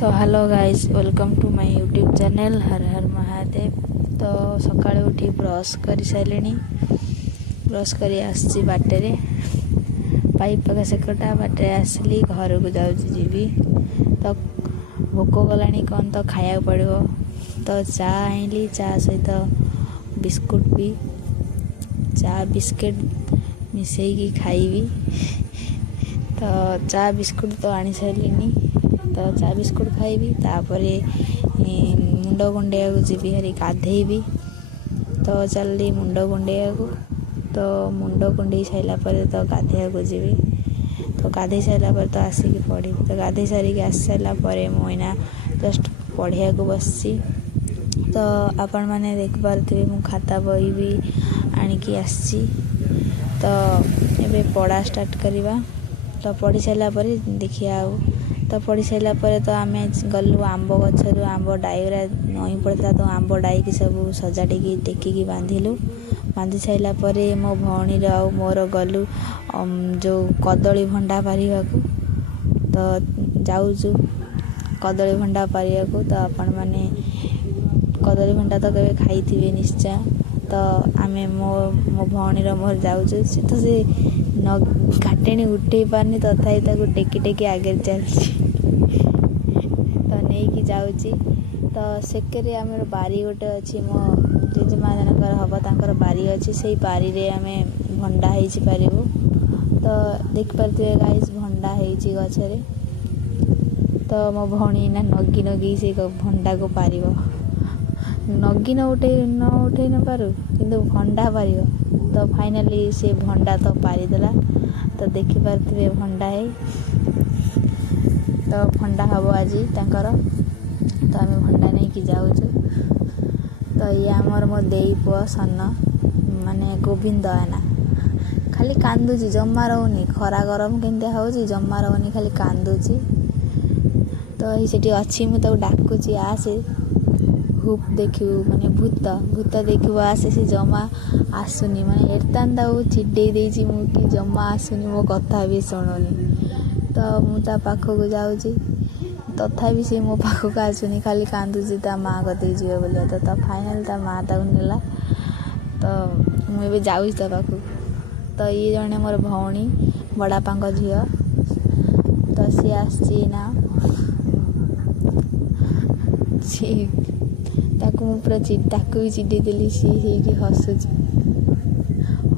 तो hello guys, welcome to my YouTube channel Har Har Mahadev. तो सकाळे उठी ब्रश कर सारे, ब्रश कर आसी बाटे पाइप पका सेकटा बाटे आसली घर को जाऊँगी तो भोक गला कौन तो खाया पड़ो। तो चा आइली, चा सहित बिस्कुट भी, चा बिस्किट मिसेगी खाइबी। तो चा बिस्कुट तो आनी सारे, तो चा बिस्कुट खाइबी। तापरे मुंड कुंडेया को जीवी हरी गाधेबी। तो चलली मुंड कुंडेया को। तो मुंड कुंडे सारा पर तो गाधेया को जीवी। तो गाधे सारा पर तो आसिक पढ़ी। तो गाधे सारिक आस सारा पर मुना जस्ट पढ़िया को बसची। तो आपण मैंने देख पारे मु खाता बही भी आणिकी आसची। तो एबे पढ़ा स्टार्ट करवा। तो पढ़ी सारा पर देखिए तो पढ़ी सारा पर तो आम गलु आंब गचर आंब डाईरा नई पड़ता। तो आंब डाई की सब सजाड़ी टेकिकी बांधिलु। बांधि सारा पर मो भौणी आउ मोर गलु जो कदली भंडा पारिबा को। तो जाऊचु कदली भंडा पारिबा को। तो आपण माने कदली भंडा तो केबे खाइथिबे निश्चय। तो आमे मो भौणी मोर जाऊचु। तो से न घाटेणी उठे पारनी तथापि ताको टेकी टेकी आगे चलची। तो नहीं कि जाऊँगी। तो सेकेरे आमर बारी गोटे अच्छी मो जेजेमा जनकर हम तांकर बारी अच्छी से बारी रे आमे भंडा हो पारू। तो देख पारे गाइस भंडा होती गचरे। तो मो भौणी ना नगी नगी से भंडा को पार नगी न उठे न पारू किंतु भंडा पार। तो फाइनाली से भंडा तो पारिदेला। तो देखी पारे भंडा है। तो भंडा हम आज तांकर। तो आम भंडा नहीं कि जाऊँ। तो ये आमर मो देई पुआ सन माने गोविंद आना खाली कांदुची जमा रोनी। खरा गरम केमती हो जमा रोनी खाली कांदुची। तो ये अच्छी मुझे डाकुची आसे भूत देखू माने भूत भूत देखू आसे से जमा आसुनी माने एरतांदा चिड़े देची मुझे जमा आसुनी मो कथा भी शुणुनी। तो मुझा पाखक जाऊँगी तथापि सी मो पाखक आसुनी खाली कांदुची ता माँ कते जीव बोलिया। तो फाइनाल ता माँ ताकू नेला। तो मुझे जाऊँ ता पाखक। तो ये जने मोर भौणी बड़ापा झील। तो सी आसी ना ताकू मु पूरा ताकू भी चिड़ी देली। सी हसुची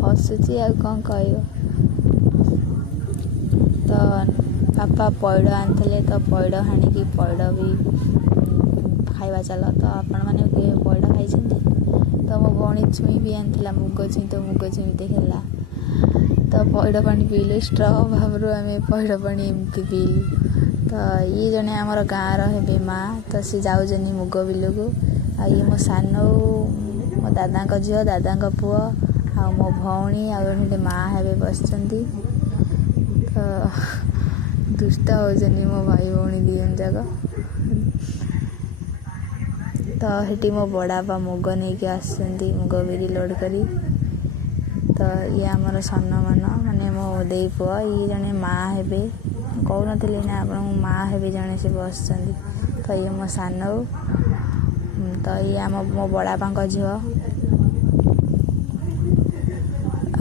हसुची आ कौन कह। तो बापा पैड़ आनी। तो पैड़ हाणिकी पैड़ भी खाइबा चल। तो आपण मैंने पैड़ खाई। तो मो भौणी छुई भी आनी मुग छुई। तो मुग छुई देखला। तो पैड़ पानी पीलु स्ट्र भाव आम पैड़ पानी एमती पीलु। तो ये जने आमर गाँव रे माँ। तो सी जाऊनी मुग बिल को। आ ये मो सान मो दादा झील दादा पुओ आ मो भौणी आ माँ हे बस। तो दुष्ट होनी मो भाई भौणी दिजन जाक। तो हेटी मो बड़ापा मुग नहीं कि आसुंदी मुग बिरी लोड करी। तो ये आमर सन मान माने मो देई पुओ ये जने माँ हे कहून ना आप माँ हे जने से बस। तो ये मो सान। तो ये आम मो बड़ापा झील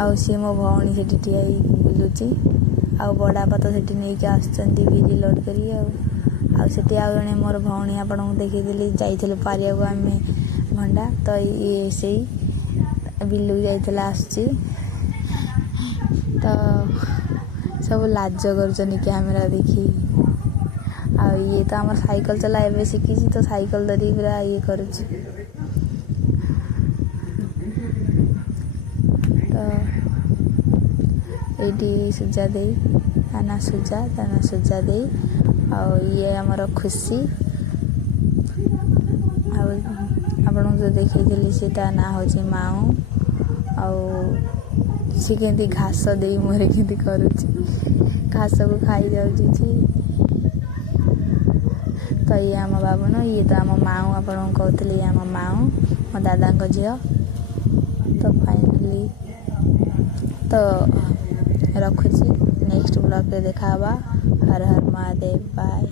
आउ सी मो भौणी से ठिया बुलुची। आउ बड़ापा तो से नहीं कि आसुँच बिरी लोड करी। आउे आउ जड़े मोर भौणी आपन को देखी जाइल पारिया को आम भंडा। तो ये से बिलू जाइला आसुची। तो सब लाज कर कैमेरा देखी। आ ये तो आम साइकिल चला एवं शिखी। तो साइकिल धरी पूरा ये कर। तो सुजा दे ताना सुजा दे और ये आमर खुशी। आपन जो देखी से ना हूँ माऊ सी के घास दे मुहरे के करुच्ची घास को खाई जाऊँगी। तो ये आम बाबुन ये तो आम माऊ आपन कहते आम माऊ मो दादा झील। तो फाइनाली तो रखुची नेक्स्ट ब्लॉग रे देखा। हर हर महादेव बाय।